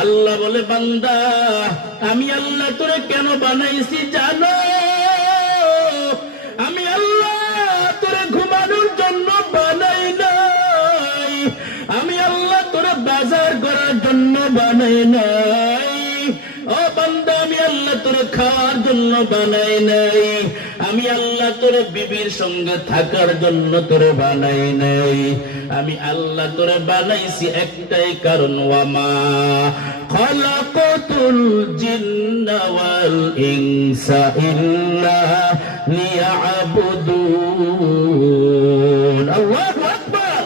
আল্লাহ বলে বান্দা আমি আল্লাহ তোরে কেন বানাইছি জানো? আমি আল্লাহ তোরে ঘুমানোর জন্য বানাই নাই, আমি আল্লাহ তোরে বাজার করার জন্য বানাই নাই। ও বান্দা আমি আল্লাহ তোরে খাওয়ার জন্য বানাই নাই, আমি আল্লাহ তোরে বিবির সঙ্গে থাকার জন্য তোরে বানাই নাই। আমি আল্লাহ তোরে বানাইছি একটাই কারণ, ওয়ামা খালাকাতুল জিন্না ওয়াল ইনসা ইল্লা লিয়াবুদুন। আল্লাহু আকবার।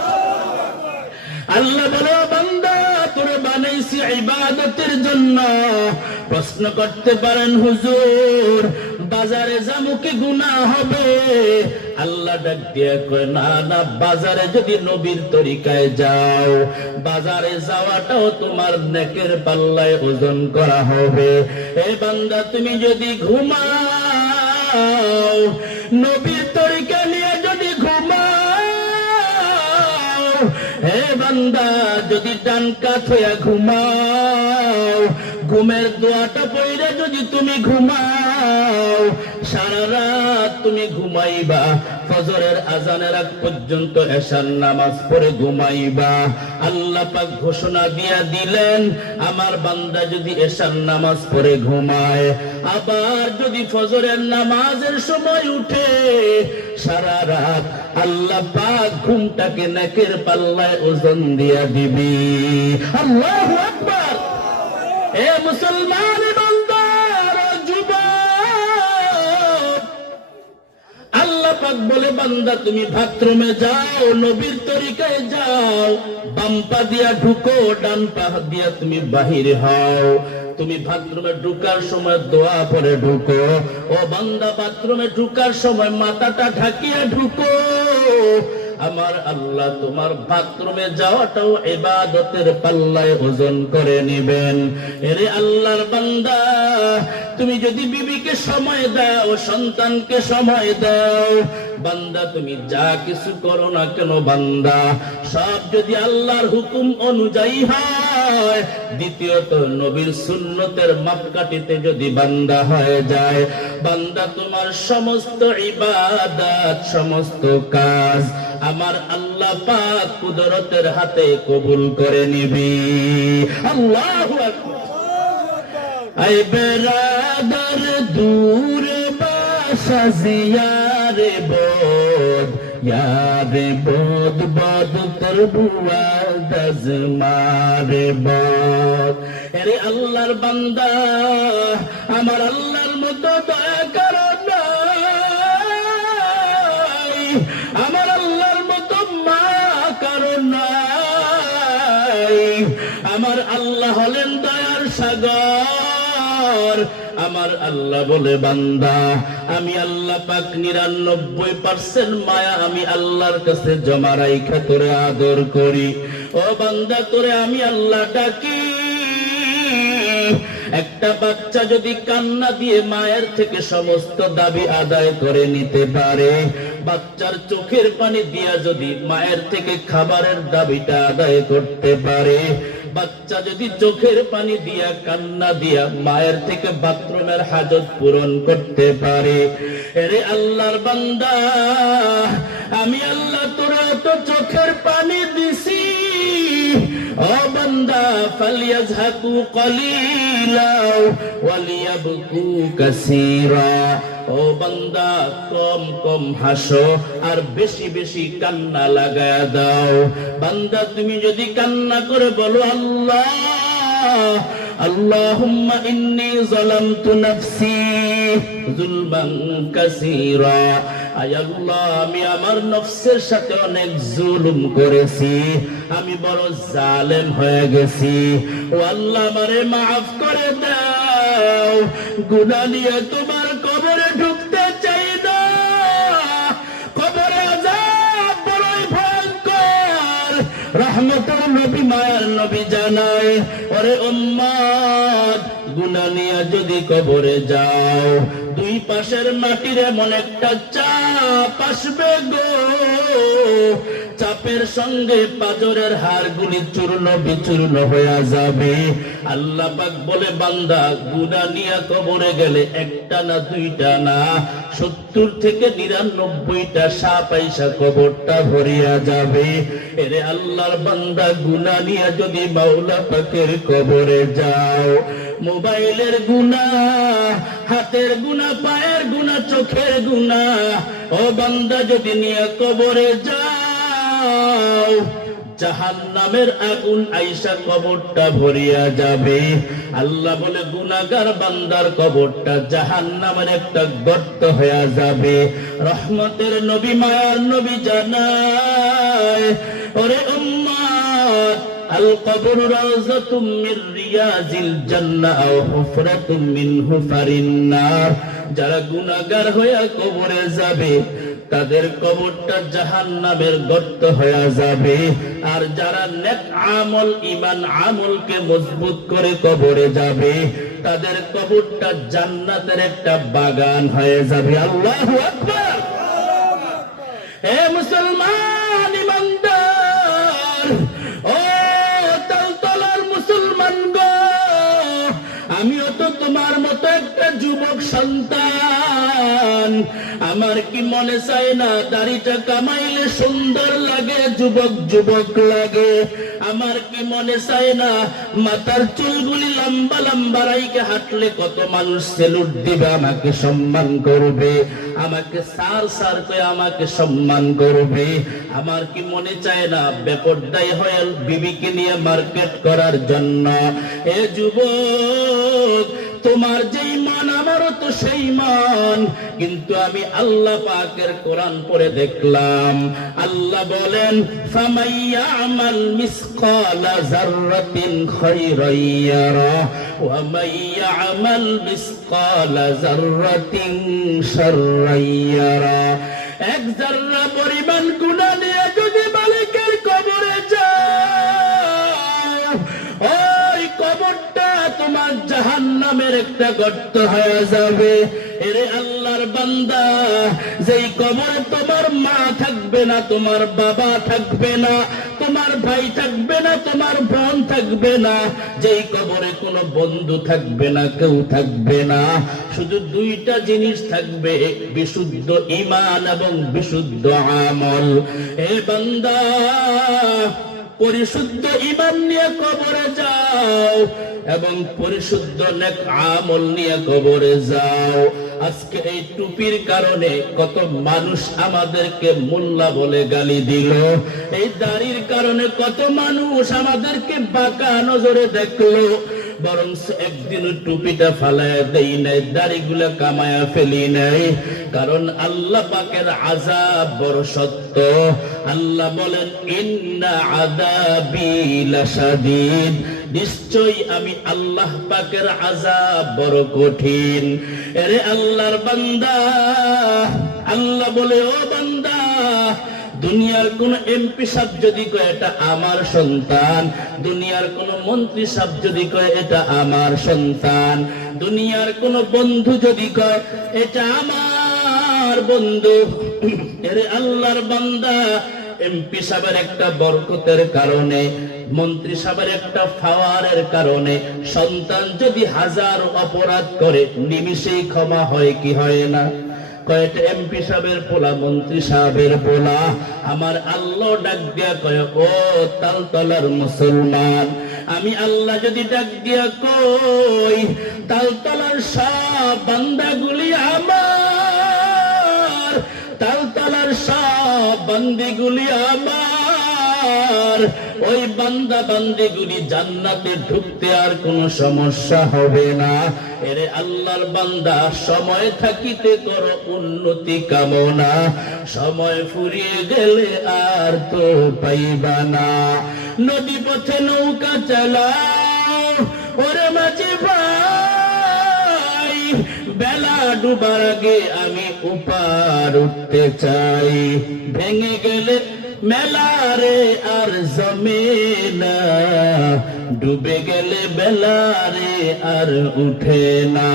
আল্লাহ বলে বান্দা তোরে বানাইছি ইবাদতের জন্য। প্রশ্ন করতে পারেন হুজুর বাজারে যাবো কি গুনাহ হবে? আল্লাহ ডাক দিয়ে কয় না না, বাজারে যদি নবীর তরিকায় যাও বাজারে যাওয়াটাও তোমার নেকের পাল্লায় ওজন করা হবে। এ বান্দা তুমি যদি ঘুমাও নবীর তরিকা নিয়ে যদি ঘুমাও, হে বান্দা যদি ডান কাত হইয়া ঘুমাও, ঘুমের দোয়াটা পড়ে যদি তুমি ঘুমাও, সারা রাত তুমি ঘুমাইবা, ফজরের আজানের আগ পর্যন্ত এশার নামাজ পড়ে ঘুমাইবা। আল্লাহ পাক ঘোষণা দিয়া দিলেন আমার বান্দা যদি এশার নামাজ পড়ে ঘুমায়, আবার যদি ফজরের নামাজের সময় উঠে, সারা রাত আল্লাহ পাক ঘুমটাকে নেকের পাল্লায় ওজন দিয়া দিবি। আল্লাহু আকবার। এ মুসলমান বান্দার যুবক, আল্লাহ পাক বলে বান্দা তুমি বাথরুমে যাও, নবীর তরিকায় যাও, বাম পা দিয়া ঢুকো, ডান পা দিয়া তুমি বাহির হও। তুমি বাথরুমে ঢুকার সময় দোয়া পড়ে ঢুকো। ও বান্দা বাথরুমে ঢুকার সময় মাথাটা ঢাকিয়া ঢুকো। আমার আল্লাহ তোমার বাথরুমে যাওয়াটাও ইবাদতের পাল্লায় ওজন করে নিবেন। এরে আল্লাহর বান্দা তুমি যদি বিবিকে সময় দাও, সন্তানকে সময় দাও, বান্দা তুমি যা কিছু করো না কেন বান্দা সব যদি আল্লাহর হুকুম অনুযায়ী হয়, দ্বিতীয়ত নবীর সুন্নতের মাপকাঠিতে যদি বান্দা হয়ে যায়, বান্দা তোমার সমস্ত ইবাদত সমস্ত কাজ আমার আল্লাহ পাক কুদরতের হাতে কবুল করে নিবি। আল্লাহু আকবার। আই বেরাদার দূরে বাসা জিয়ারে bod, यारे bod bod তোর বুয়া দজমারে bod। এরে আল্লাহর বান্দা আমার আল্লাহর মতো দয়া করো নাই, আমার আল্লাহর মতো মায়া করো নাই। আমার আল্লাহ হলেন দয়ার সাগর। আমার আল্লাহ বলে বান্দা আমি আল্লাহ পাক 99% মায়া আমি আল্লাহর কাছে জমা রাইখা তোরে আদর করি। ও বান্দা তোরে আমি আল্লাহ ডাকি। একটা বাচ্চা যদি কান্না দিয়ে মায়ের থেকে সমস্ত দাবি আদায় করে নিতে পারে, বাচ্চার চোখের পানি দিয়া যদি মায়ের থেকে খাবারের দাবিটা আদায় করতে পারে, বাচ্চা যদি চোখের পানি দিয়া কান্না দিয়া মায়ের থেকে বাথরুমের হাজত পূরণ করতে পারে, এরে আল্লাহর বান্দা আমি আল্লাহ তোরা তো চোখের পানি দিছি। ও বান্দা ফালিয়াযহাকু কলিলা ওয়ালিয়াবকু কাসীরা। ও বান্দা কম কম হাসো আর বেশি বেশি কান্না লাগায়া দাও। বান্দা তুমি যদি কান্না করে বলো আল্লাহ আল্লাহুম্মা ইন্নী যালামতু নাফসি যুলমান কাসীরা, আয় আল্লাহ আমি আমার নফসের সাথে অনেক জুলুম করেছি, আমি বড় জালেম হয়ে গেছি। ও আল্লাহ আমারে মাফ করে দাও, গুনাহ নিয়ে তোমার কবরে ঢুকতে চাই না। কবরে আযাব বড়ই ভয়ঙ্কর। রহমতের নবী মায়ার নবী জানায়, ওরে উম্মত গুনাহ নিয়ে যদি কবরে যাও, দুই পাশের মাটির এমন একটা চাপ আসবে গো, চাপের সঙ্গে পাজরের হাড়গুলি চূর্ণ বিচূর্ণ হয়ে যাবে। আল্লাহ পাক বলে, বান্দা গুনাহ নিয়ে কবরে গেলে একটা না দুইটা না 70 থেকে 99টা সাপ আইসা কবরটা ভরিয়া যাবে। এরে আল্লাহর বান্দা, গুনাহ নিয়ে যদি মাওলা পাকের কবরে যাও, মোবাইলের গুনাহ, হাতের গুনাহ, পায়ের গুনাহ, চোখের গুনাহ, ও বান্দা যদি নিয়ে কবরে যাও, জাহান্নামের আগুন আইসা কবরটা ভরিয়া যাবে। আল্লাহ বলে, গুনাহগার বান্দার কবরটা জাহান্নামের একটা গর্ত হয়ে যাবে। রহমতের নবী, মায়ার নবী জানায়, ওরে উম্মত, আল কবর রাউযাতুম মির রিয়াজিল জান্নাহ আও হুফরাতুম মিন হুফারিন নার। যারা গুনাহগার হয়ে কবরে যাবে, তাদের কবরটা জাহান্নামের গর্ত হয়ে যাবে। আর যারা নেক আমল, ঈমান আমলকে মজবুত করে কবরে যাবে, তাদের কবরটা জান্নাতের একটা বাগান হয়ে যাবে। আল্লাহু আকবার। হে মুসলমান ইমানদার, ও তালতলার মুসলমান গো, আমিও তো তোমার মতো একটা যুবক সন্তান। আমার কি মনে চায় না দাড়িটা কামাইলে সুন্দর লাগে, যুবক যুবক লাগে? আমার কি মনে চায় না মাথার চুলগুলি লম্বা লম্বা রাইকে হাঁটলে কত মানুষ সেলুট দিবে, আমাকে সম্মান করবে, আমাকে সার সার করে আমাকে সম্মান করবে? আমার কি মনে চায় না বেপরদাই হয়ে বিবিকে নিয়ে মার্কেট করার জন্য? এ যুবক, তোমার যেই মান আমারও তো সেই মান, কিন্তু আমি আল্লাহ পাকের কোরআন পড়ে দেখলাম, আল্লাহ বলেন, ফামাইয়ামাল মিসকালা যাররাতিন খায়রান ইয়ারা ওয়া মাইয়ামাল মিসকালা যাররাতিন শাররান ইয়ারা। এক যাররা পরিমাণ গুনাহ নিয়ে যদি মালিকের কবরে যাও, ওই কবরটা তোমার জাহান্নামের একটা গর্ত হয়ে যাবে। এরে আল্লাহর বান্দা, যেই কবরে তোমার মা থাকবে না, তোমার বাবা থাকবে না, তোমার ভাই থাকবে না, তোমার বোন থাকবে না, যেই কবরে কোনো বন্ধু থাকবে না, কেউ থাকবে না, শুধু দুইটা জিনিস থাকবে, বিশুদ্ধ ঈমান এবং বিশুদ্ধ আমল। এ বান্দা, পরিশুদ্ধ ঈমান নিয়ে কবরে যাও এবং পরিশুদ্ধ নেক আমল নিয়ে কবরে যাও। আজকে এই টুপির কারণে কত মানুষ আমাদেরকে মোল্লা বলে গালি দিল, এই দাড়ির কারণে কত মানুষ আমাদেরকে বাঁকা নজরে দেখলো, বরং একদিন টুপিটা ফালায় দেই নাই, দাড়িগুলা কামায়া ফেলি নাই। কারণ আল্লাহ পাকের আযাব বড় সত্য। আল্লাহ বলেন, ইন্না আযাবি লাশাদীদ, নিশ্চয়ই আমি আল্লাহ পাকের আযাব বড় কঠিন। এরে আল্লাহর বান্দা, আল্লাহ বলে, ও বান্দা, দুনিয়ার কোন এমপি সাহেব যদি কয় এটা আমার সন্তান, দুনিয়ার কোন মন্ত্রী সাহেব যদি কয় এটা আমার সন্তান, দুনিয়ার কোন বন্ধু যদি কয় এটা আমার বন্ধু, এরে আল্লাহর বান্দা, এমপি সাহেবের একটা বরকতের কারণে, মন্ত্রী সাহেবের একটা পাওয়ারের কারণে সন্তান যদি 1000 অপরাধ করে, নিমিষেই ক্ষমা হয় কি হয় না? কয়েকটা এমপি সাহেবের পোলা, মন্ত্রী সাহেবের পোলা, আমার আল্লাহ ডাক দিয়া কয়, ও তালতলার মুসলমান, আমি আল্লাহ যদি ডাক দিয়া কই, তালতলার সব বান্দাগুলি আমার, তালতলার সব বান্দিগুলি আমার, ওই বান্দা বান্দিগুলি জান্নাতে ঢুকতে আর কোনো সমস্যা হবে না। এরে আল্লাহর বান্দা, সময় থাকিতে করো উন্নতি কামনা, সময় ফুরিয়ে গেলে আর তো পাইবা না। নদী পথে নৌকা চালাও, ওরে মাঝি ভাই, বেলা ডুবার আগে আমি উপার উঠতে চাই, ভেঙে গেলে মেলারে আর জমে না, ডুবে গেলে বেলারে আর উঠে না।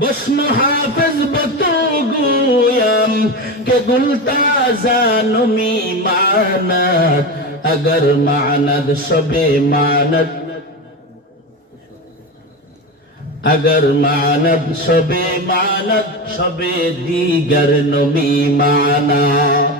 বসমু হাফেজ বতগু گویم که گل تازه نمی ماند اگر ماند شب ماند اگر ماند شب دیگر نمی ماند